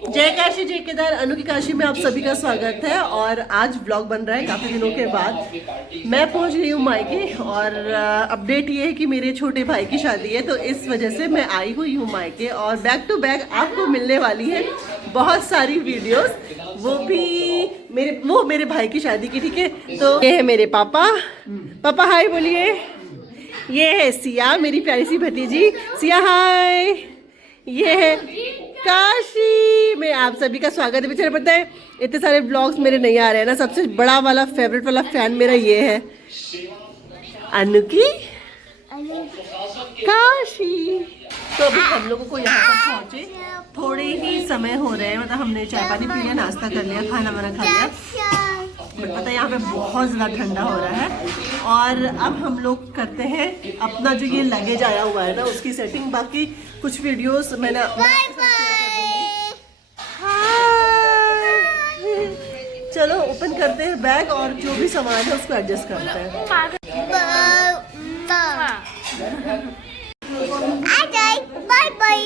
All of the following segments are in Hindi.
जय काशी जय केदार, अनु की काशी में आप सभी का स्वागत है। और आज व्लॉग बन रहा है काफ़ी दिनों के बाद। मैं पहुंच गई हूँ मायके और अपडेट ये है कि मेरे छोटे भाई की शादी है, तो इस वजह से मैं आई हुई हूँ मायके। और बैक टू बैक आपको मिलने वाली है बहुत सारी वीडियोस, वो भी मेरे भाई की शादी की। ठीक है, तो ये है मेरे पापा। पापा हाय बोलिए। ये है सिया, मेरी प्यारी सी भतीजी। सिया हाय। ये है काशी में आप सभी का स्वागत है। बेचारे पता है इतने सारे व्लॉग्स मेरे नहीं आ रहे हैं ना, सबसे बड़ा वाला फेवरेट वाला फैन मेरा ये है अनु की काशी। तो अभी हम लोगों को यहाँ पर पहुँचे थोड़े ही समय हो रहे हैं, मतलब हमने चाय पानी पी लिया, नाश्ता कर लिया, खाना वाना खा लिया। बट पता है यहाँ पे बहुत ज़्यादा ठंडा हो रहा है। और अब हम लोग करते हैं अपना जो ये लगेज आया हुआ है ना उसकी सेटिंग। बाकी कुछ वीडियोस मैंने चलो ओपन करते हैं बैग और जो भी सामान है उसको एडजस्ट करते हैं। Bye bye.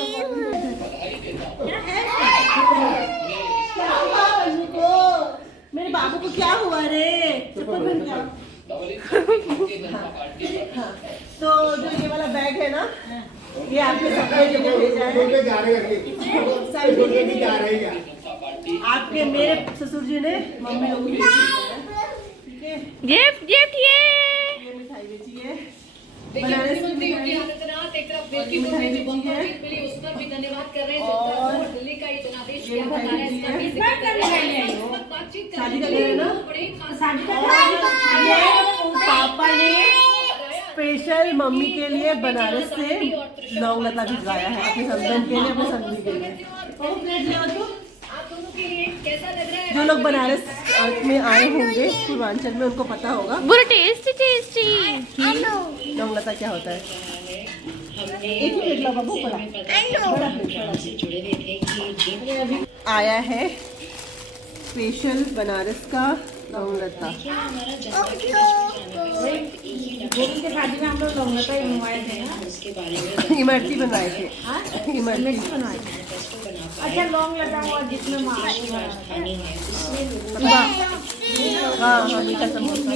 मेरे बाबू को क्या हुआ रे? चप्पल पहन क्या? तो जो ये वाला बैग है ना, ये आपके सबके लिए भेजा है। आपके मेरे ससुर जी ने मम्मी लोगों को गिफ्ट ये मिठाई बेची है। बनारस की मिठाई धन्यवाद कर रहे हैं। दिल्ली का इतना देश शादी का है ना, पापा ने स्पेशल मम्मी के लिए बनारस से लौंगलता भिजवाया है अपने हस्बैंड के लिए, अपने समझी के लिए। जो लोग बनारस में आए होंगे पूर्वांचल में उनको पता होगा टेस्टी लौंगलता क्या होता है। एक ही ला बाबू बड़ा आया है स्पेशल बनारस का लौंगलता। के शादी में हम लोग लौंगलता ही बनवाए थे ना, इमरती बनवाए थे। इमरती बनवाए थे। अच्छा लौंगलता हुआ जिसमें हाँ मीठा समोसा।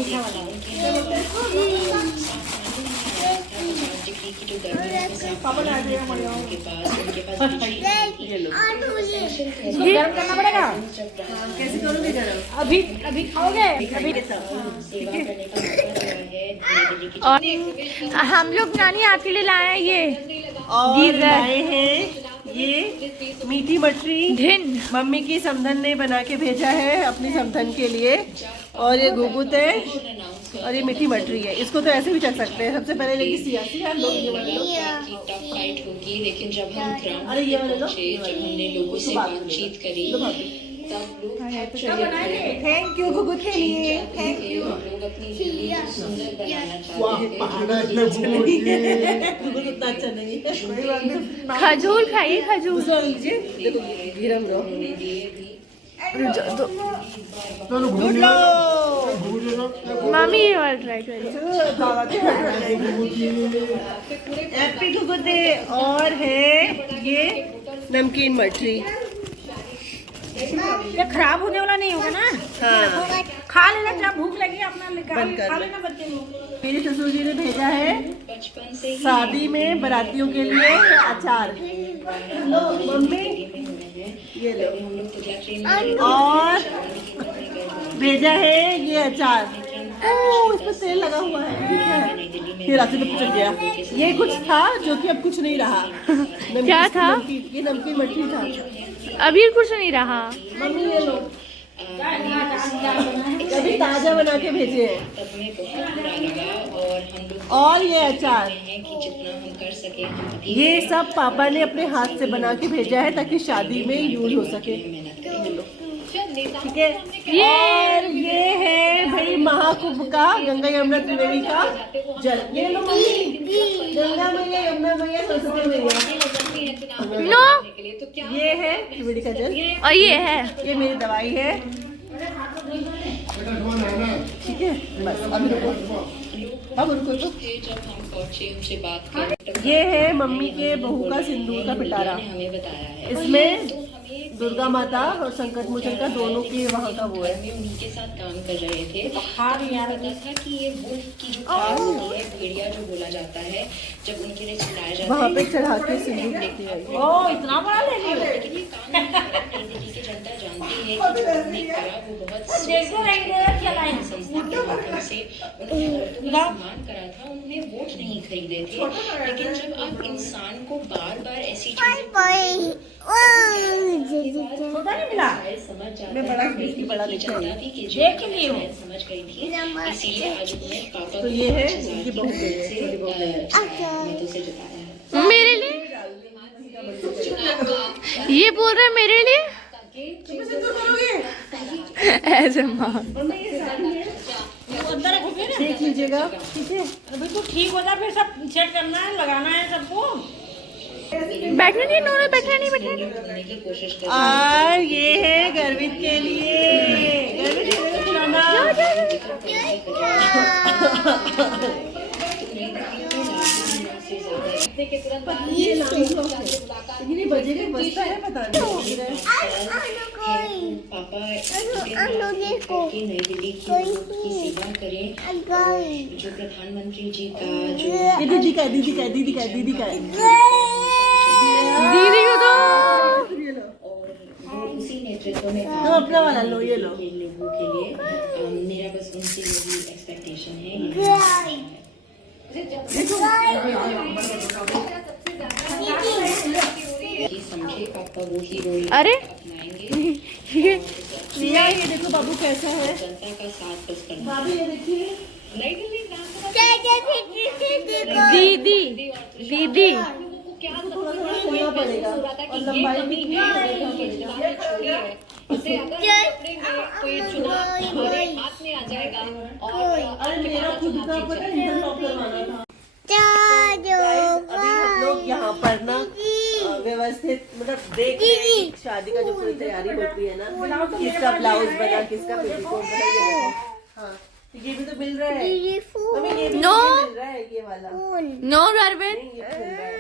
गरम करना पड़ेगा। कैसे करोगे गरम? अभी अभी खाओगे अभी। और हम लोग नानी आपके लिए लाए हैं ये और लाए हैं ये मीठी मटरी। मम्मी की समधन ने बना के भेजा है अपनी समधन के लिए। और ये गुगुत है और ये मीठी मटरी है। इसको तो ऐसे भी चख सकते हैं। सबसे पहले लेगी सियासी है लोग ये वाले लोग। लेकिन जब हम अरे ये वाले लोग जब हमने लोगों से बातचीत करी तब लोग थैंक यू गुगुत के लिए। Thank you. लोग अपनी जिंदगी को सुंदर बनाना चाहते हैं। गुगुत उतना अच्छा नहीं है। खजूर खाइए, खजूर लीजिए। देखो गिरम रहो। मामी ये वाला ट्राई करिए। हैप्पी गुगुत। और है ये नमकीन मटरी। ये खराब होने वाला नहीं होगा ना? हाँ खा लेना, जब भूख लगी अपना बंद कर खा लो। लेना बच्चे लोग। मेरे ससुर जी ने भेजा है बचपन से ही शादी में बारातियों के लिए अचार। लो मम्मी ये लो। हम लोग तो ट्रेन और भेजा है ये अचार। ओह इसमें तेल लगा हुआ है। फिर रास्ते में चल गया। ये कुछ था जो कि अब कुछ नहीं रहा। क्या था? ये नमकीन मटरी था। अभी कुछ नहीं रहा। मम्मी ये लो, अभी ताजा बना के भेजे हैं। तब में बहुत बुरा लगा और हम लोग और ये अचार हैं कि जितना हम कर सके हम ये सब पापा ने अपने हाथ से बना के भेजा है ताकि शादी में यूज हो सके। ठीक है। और ये है भाई महाकुंभ का गंगा यमुना त्रिवेणी का जल। ये लो मम्मी, गंगा मैया, यमुना मैया, सरस्वती मैया। नो ये है त्रिवेणी का जल और ये है, ये मेरी दवाई है। ठीक है बस अभी रुको, अब रुको तो। जब हम पहुंचे उनसे बात कर ये है मम्मी के बहू का सिंदूर का पिटारा। हमें बताया है इसमें दुर्गा माता और संकट मोचन का दोनों के वहाँ का वो है। में उन्हीं के साथ काम कर रहे थे। हाँ तो यार, पता था कि ये वुल्फ की जो खास होती है, भेड़िया जो बोला जाता है, जब उनके लिए चिल्लाया जाता वहाँ है पे चढ़ा के सिंदूर लेके आई। ओ इतना बड़ा ले लिया। लेकिन ये काम नहीं करा। नई दिल्ली की जनता जानती है कि जो उन्होंने करा वो बहुत देखते रहेंगे क्या लाइन संस्था के माध्यम से उन्होंने औरतों का सम्मान करा था। उन्होंने वोट नहीं खरीदे थे। लेकिन जब आप इंसान को बार बार ऐसी चीजें छोटा नहीं मिला। समझ जाते मैं बड़ा हैं, बिल्कुल बड़ा कि लिखा जनता है। भी देख लियो। समझ गई थी, इसीलिए आज उन्होंने पापा तो ये है इनकी बहू के लिए, से छोटी बहू के लिए। मतों से जिताया है। मेरे लिए ये बोल रहा है मेरे लिए ऐसे माँ अंदर घुसे ना। देख लीजिएगा, ठीक है। अभी तो ठीक हो जा, फिर सब सेट करना है, लगाना है सबको। बैठना नहीं, नो नो बैठना नहीं, बैठना नहीं। करने की कोशिश कर और ये है गर्वित के लिए, गर्वित के लिए खिलौना। ये बजेगा, बजता है, पता नहीं। पापा की नई दिल्ली की सेवा करें और जो प्रधानमंत्री जी का जो ये दीदी का, दीदी का, दीदी का, दीदी का। दीदी को तो ये लो। और वो उसी नेतृत्व में तो अपना वाला लो, ये लो। के लोगों के लिए मेरा बस उनसे यही एक्सपेक्टेशन है। ये समझे पापा वो ही रोल अरे अपनाएंगे। प्रिया, ये देखो बाबू कैसा है। जनता का साथ बस करना। बाबू ये देखिए, नई दिल्ली दीदी दीदी खोलना पड़ेगा और लंबाई भी अरे मेरा खुद का पता है, इंटरलॉक करवाना था। अभी हम लोग यहाँ पर ना व्यवस्थित मतलब देख रहे हैं कि शादी का जो पूरी तैयारी होती है ना, किसका ब्लाउज बना, किसका पेटीकोट बना, ये देखो। हाँ, ये भी तो मिल रहा है हमें, ये भी No. मिल रहा है, ये वाला नो अरविंद, नहीं, ये मिल रहा है,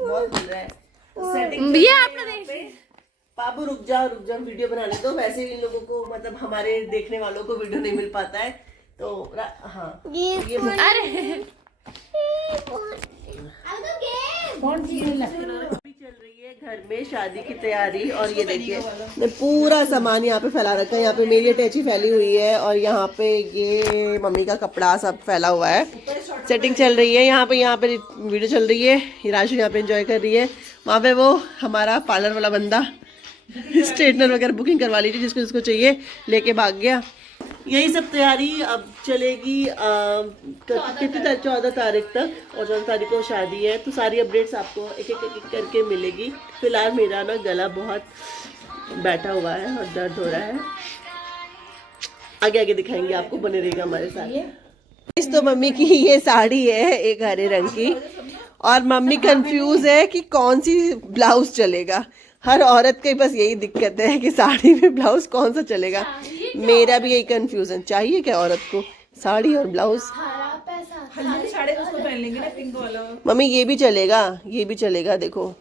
बहुत मिल रहा है। तो सेटिंग ये आपने देख बाबू रुक जाओ, वीडियो बनाने दो। वैसे इन लोगों को मतलब हमारे देखने वालों को वीडियो नहीं मिल पाता है, तो हाँ ये अरे कौन सी मिला? अभी चल रही है घर में शादी की तैयारी। और ये देखिए मैं पूरा सामान यहाँ पे फैला रखा है। यहाँ पे मेरी अटैची फैली हुई है और यहाँ पे ये मम्मी का कपड़ा सब फैला हुआ है। सेटिंग चल रही है यहाँ पे वीडियो चल रही है। ये राशि यहाँ पे एंजॉय कर रही है। वहाँ पे वो हमारा पार्लर वाला बंदा स्ट्रेटनर वगैरह बुकिंग करवा ली थी, जिसको चाहिए लेके भाग गया। यही सब तैयारी अब चलेगी कितनी तारीख, 14 तारीख तक। और 14 तारीख को शादी है, तो सारी अपडेट्स आपको एक एक करके मिलेगी। फिलहाल मेरा ना गला बहुत बैठा हुआ है और दर्द हो रहा है। आगे आगे दिखाएंगे आपको, बने रहेगा हमारे साथ। इस तो मम्मी की ये साड़ी है एक हरे रंग की, और मम्मी कंफ्यूज है कि कौन सी ब्लाउज चलेगा। हर औरत की बस यही दिक्कत है कि साड़ी में ब्लाउज कौन सा चलेगा। मेरा भी यही कंफ्यूजन, चाहिए क्या औरत को साड़ी और ब्लाउज। मम्मी ये भी चलेगा, ये भी चलेगा। देखो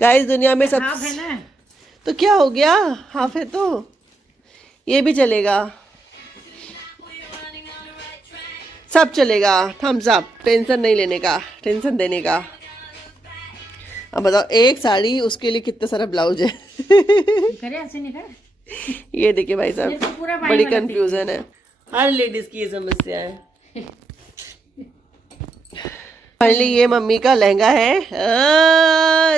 गाइस, दुनिया में सब हाफ है ना? तो क्या हो गया, हाफ है तो ये भी चलेगा, सब चलेगा। थम्स अप, टेंशन नहीं लेने का, टेंशन देने का। अब बताओ, एक साड़ी उसके लिए कितना सारा ब्लाउज है। करे ऐसे नहीं कर। ये देखिए भाई साहब, तो पूरा बाई बड़ी वाला कंफ्यूजन है। हर लेडीज की ये समस्या है। फाइनली ये मम्मी का लहंगा है।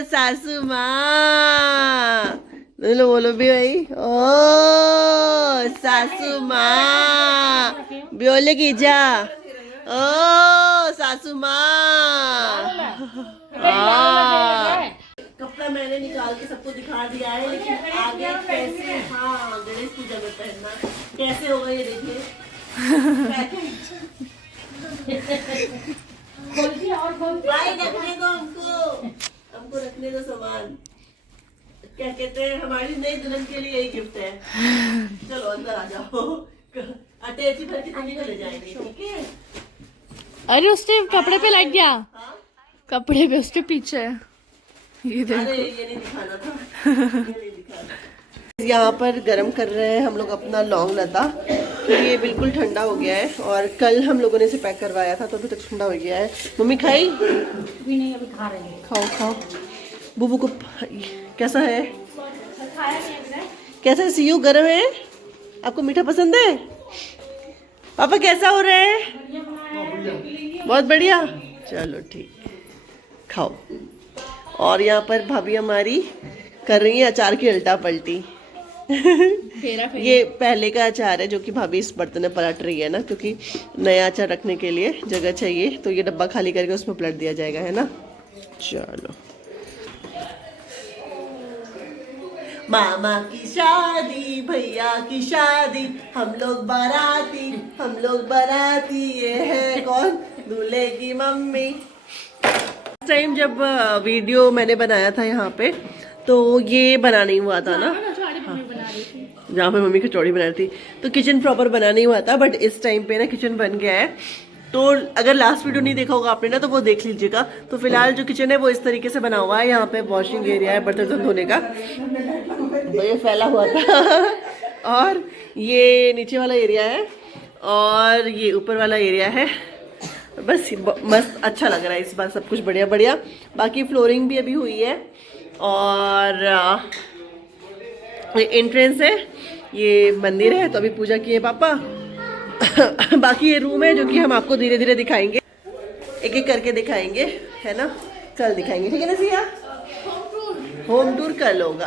सासू माँ बोलो भी भाई। ओ सासू माँ बोले की जा। ओ सासू माँ। कपड़ा मैंने निकाल के सबको दिखा दिया है, लेकिन आगे कैसे, हाँ गणेश पूजा में पहनना कैसे होगा ये देखिए। भाई रखने दो हमको रखने दो सामान। क्या कहते हैं, हमारी नई दुल्हन के लिए यही गिफ्ट है। चलो अंदर आ जाओ, अटैची भर के तभी चले जाएंगे, ठीक है। अरे उसके कपड़े पे लग गया, हाँ? कपड़े पे उसके पीछे है। ये अरे देखो, ये नहीं दिखाना था, ये नहीं दिखाना यहाँ पर गरम कर रहे हैं हम लोग अपना लौंग लता। ये बिल्कुल ठंडा हो गया है और कल हम लोगों ने इसे पैक करवाया था तो अभी तक ठंडा हो गया है। मम्मी खाई? अभी नहीं, अभी खा रहे हैं। खाओ खाओ। बुबू को कैसा है? खाया नहीं अभी तक। कैसा है सीयू? गरम है? आपको मीठा पसंद है? पापा कैसा हो रहा है? बहुत बढ़िया। चलो ठीक, खाओ। और यहाँ पर भाभी हमारी कर रही है अचार की उल्टा पलटी। ये पहले का अचार है जो कि भाभी इस बर्तन में पलट रही है ना, क्योंकि नया अचार रखने के लिए जगह चाहिए, तो ये डब्बा खाली करके उसमें पलट दिया जाएगा, है ना। चलो, मामा की शादी, भैया की शादी, हम लोग बाराती, ये है कौन? दूल्हे की मम्मी। टाइम जब वीडियो मैंने बनाया था यहाँ पे, तो ये बना नहीं हुआ था ना, जहाँ पे मम्मी कचौड़ी बना रही थी, तो किचन प्रॉपर बना नहीं हुआ था। बट इस टाइम पे ना किचन बन गया है, तो अगर लास्ट वीडियो नहीं देखा होगा आपने ना, तो वो देख लीजिएगा। तो फिलहाल जो किचन है वो इस तरीके से बना हुआ है। यहाँ पे वॉशिंग एरिया है, बर्तन धोने का, तो ये फैला हुआ था। और ये नीचे वाला एरिया है और ये ऊपर वाला एरिया है। बस मस्त अच्छा लग रहा है इस बार, सब कुछ बढ़िया बढ़िया। बाकी फ्लोरिंग भी अभी हुई है और एंट्रेंस है, ये मंदिर है, तो अभी पूजा किए पापा। बाकी ये रूम है जो कि हम आपको धीरे धीरे दिखाएंगे, एक एक करके दिखाएंगे, है ना। कल दिखाएंगे, ठीक है ना सिया? होम टूर कल होगा,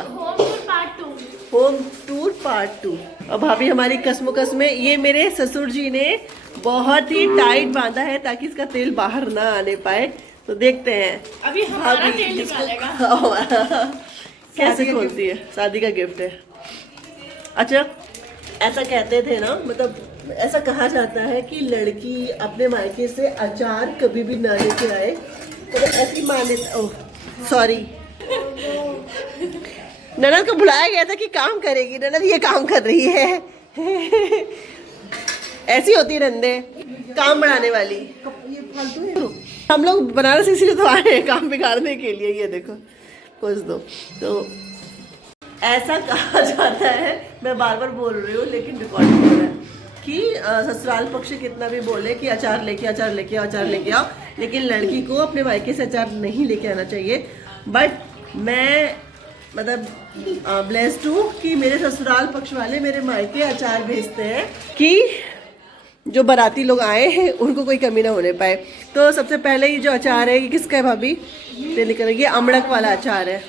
होम टूर पार्ट 2। और भाभी हमारी कसमोकस में, ये मेरे ससुर जी ने बहुत ही टाइट बांधा है ताकि इसका तेल बाहर ना आने पाए। तो देखते हैं अभी हमारा तेल निकालेगा। कैसे खोलती है। शादी का गिफ्ट है। अच्छा, ऐसा कहते थे ना, मतलब ऐसा कहा जाता है कि लड़की अपने मायके से अचार कभी भी ना लेके आए, तो ऐसी मान्यता। ओह सॉरी, ननद को बुलाया गया था कि काम करेगी, ननद ये काम कर रही है। ऐसी होती है नंदे, काम बढ़ाने वाली। ये फालतू है। हम लोग बनारस इसीलिए तो आए हैं, काम बिगाड़ने के लिए। ये देखो, कुछ दो। तो ऐसा कहा जाता है, मैं बार बार बोल रही हूँ लेकिन रिकॉर्ड हो रहा है, कि ससुराल पक्ष कितना भी बोले कि अचार लेके आओ, लेकिन लड़की को अपने मायके से अचार नहीं लेके आना चाहिए। बट मैं मतलब ब्लेस्ड हूँ कि मेरे ससुराल पक्ष वाले मेरे मायके अचार भेजते हैं कि जो बाराती लोग आए हैं उनको कोई कमी ना होने पाए। तो सबसे पहले ये जो अचार है, ये किसका है भाभी? ये अमड़क वाला अचार है।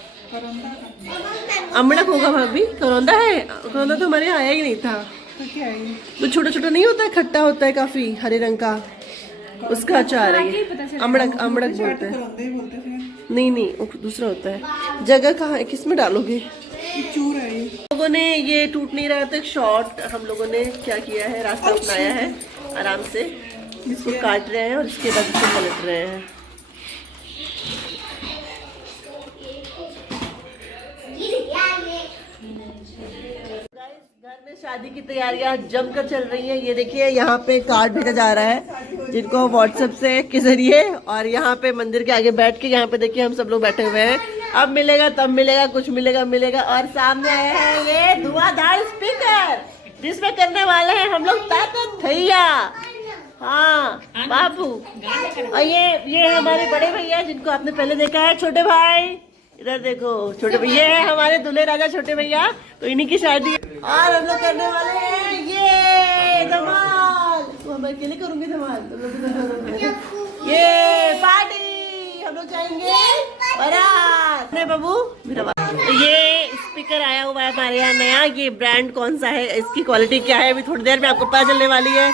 अमड़क होगा भाभी? करौंदा है? करौंदा तो हमारे यहाँ आया ही नहीं था। तो छोटा छोटा नहीं होता है, खट्टा होता है काफी, हरे रंग का, उसका अचार है ये। अमड़क बोलते हैं। नहीं, दूसरा होता है। जगह कहाँ है, किस में डालोगे? चूर है ये। लोगों ने ये टूट नहीं रहा था शॉर्ट, हम लोगों ने क्या किया है, रास्ता अपनाया है, आराम से इसको काट रहे हैं और इसके बाद इसको पलट रहे हैं। घर में शादी की तैयारियां जमकर चल रही है। ये देखिए, यहाँ पे कार्ड भेजा जा रहा है जिनको व्हाट्सएप से के जरिए, और यहाँ पे मंदिर के आगे बैठ के, यहाँ पे देखिए हम सब लोग बैठे हुए हैं। अब मिलेगा तब मिलेगा, कुछ मिलेगा। और सामने आए हैं ये धुआंधार स्पीकर, जिसमें करने वाले हैं हम लोग ताकत भैया। हाँ बाबू। और ये हमारे बड़े भैया जिनको आपने पहले देखा है, छोटे भाई इधर देखो, छोटे भैया है हमारे दूल्हे राजा, छोटे भैया, तो इन्हीं की शादी। और हम लोग करने वाले हैं ये धमाल। तो मैं अकेले करूंगी धमाल, तुम लोग ये पार्टी, हम लोग जाएंगे बारात। नहीं बाबू मेरा बात। तो ये स्पीकर आया हुआ है हमारे यहाँ नया, ये ब्रांड कौन सा है, इसकी क्वालिटी क्या है, अभी थोड़ी देर में आपको पता चलने वाली है।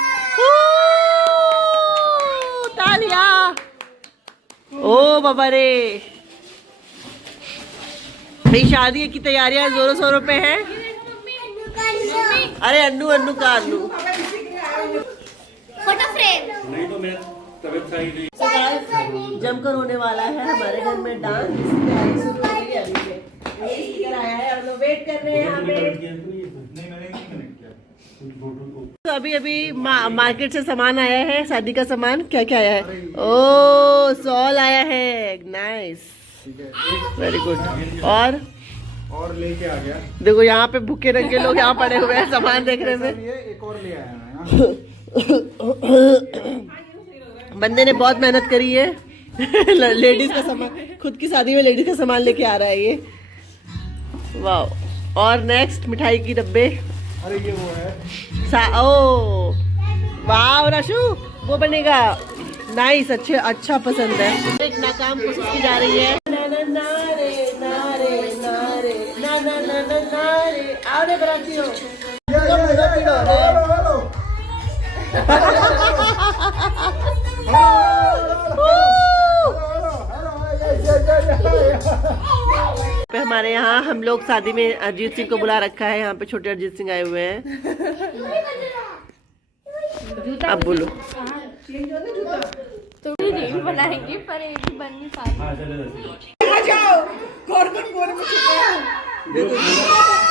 तालियां। ओ बाबा रे, मेरी शादी की तैयारियां जोरों शोरों पे है। अरे अन्नू का अन्नू फोटो फ्रेम। जमकर होने वाला है हमारे घर में डांस, तैयारी शुरू हो गई है। अभी से आया है, हम लोग वेट कर रहे हैं यहाँ पे। तो अभी मार्केट से सामान आया है, शादी का सामान। क्या क्या आया है? ओ सॉल आया है, नाइस, वेरी गुड। और और लेके आ गया। देखो यहाँ पे भूखे रंगे लोग यहाँ पड़े हुए हैं सामान देखने में। ये एक और ले आया मैं। बंदे ने बहुत मेहनत करी है। लेडीज का सामान, खुद की शादी में लेडीज का सामान लेके आ रहा है ये। वाह। और नेक्स्ट मिठाई की डब्बे। अरे ये वो है। ओ वाह रशु, वो बनेगा नाइस, अच्छा पसंद है। एक नाकाम कोशिश की जा रही है। ना ना ना रे ना रे ना रे ना ना ना ना ना रे, आओ रे बरातियों। हमारे यहाँ हम लोग शादी में अरिजीत सिंह को बुला रखा है। यहाँ पे छोटे अरिजीत सिंह आए हुए हैं। अब बोलो। तो रील बनाएंगे पर एक ही बन नहीं पाती।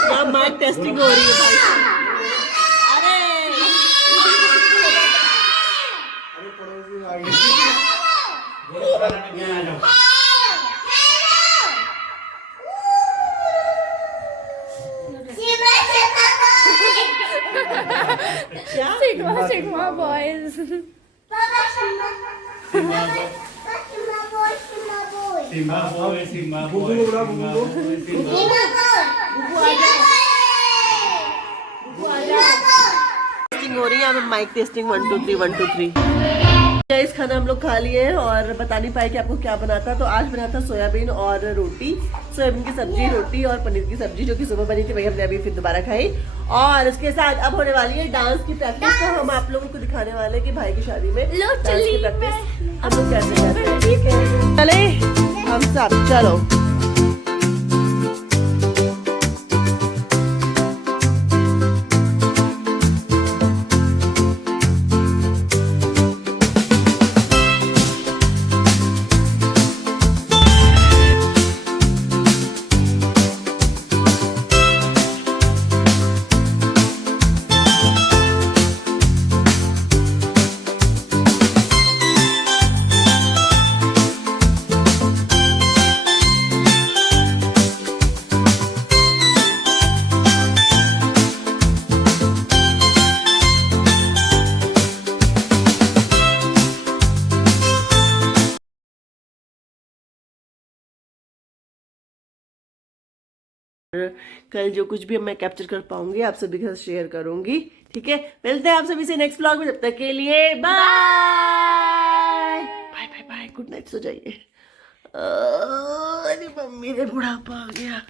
यहाँ माइक टेस्टिंग हो रही है भाई। अरे सिग्मा बॉयज। टेस्टिंग हो रही है। अब माइक टेस्टिंग 1 2 3 1 2 3। इस खाना हम लोग खा लिए हैं और बता नहीं पाए कि आपको क्या बना था। तो आज बना था सोयाबीन और रोटी, सोयाबीन की सब्जी, रोटी और पनीर की सब्जी, जो कि सुबह बनी थी, वही हमने अभी फिर दोबारा खाई। और उसके साथ अब होने वाली है डांस की प्रैक्टिस। तो हम आप लोगों को दिखाने वाले कि भाई की शादी में डांस की प्रैक्टिस हम लोग कैसे करते हैं। ठीक है, चले हम सब, चलो। कल जो कुछ भी मैं कैप्चर कर पाऊंगी आप सभी के साथ शेयर करूंगी। ठीक है, मिलते हैं आप सभी से नेक्स्ट व्लॉग में। जब तक के लिए bye bye bye bye, good night, सो जाइए। अरे मम्मी ने बुढ़ापा आ गया।